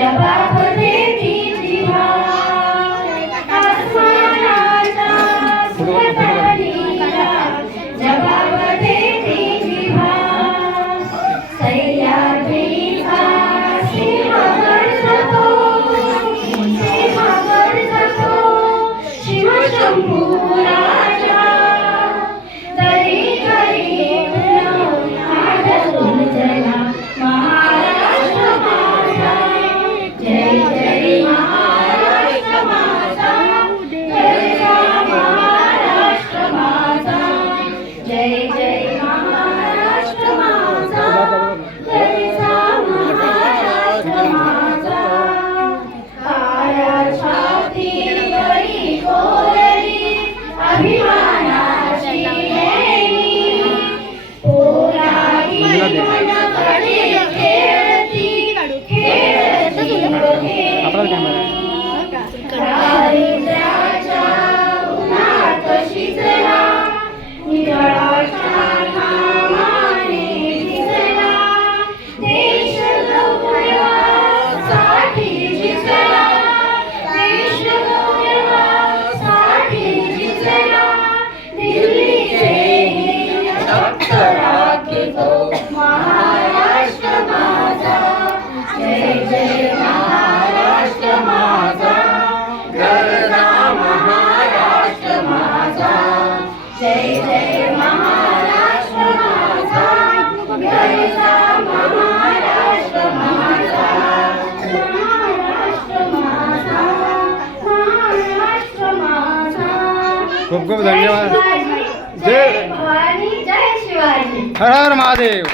जबाब देती जिव्हा आसमानाचा सुखतानीला जबाब देती जिव्हा सह्याद्रीचा सिंह गर्जतो शिवशंभू राजा तरी तरी नाद गुंजला महाराष्ट्र माझा जय जय महाराष्ट्र माझा जय महाराष्ट्र माझा जय जय महाराष्ट्र माझा जय महाराष्ट्र माझा काळ्या छातीवरी कोरली अभिमानाची लेणी पोराही मनकडे खेळती खेळती दारिद्र्याच्या उन्हात शिजला निराळाच्या घामाने भिजला देश गौरवासाठी झिजला देश गौरवासाठी झिजला दिल्लीचेही रक्त राखतो महाराष्ट्र माझा जय जय महाराष्ट्र माझा गरजा महाराष्ट्र माझा जय जय महाराष्ट्र माझा गरजा महाराष्ट्र माझा महाराष्ट्र माझा महाराष्ट्र माझा खूप खूप धन्यवाद. जय भवानी जय शिवाजी. हर हर महादेव.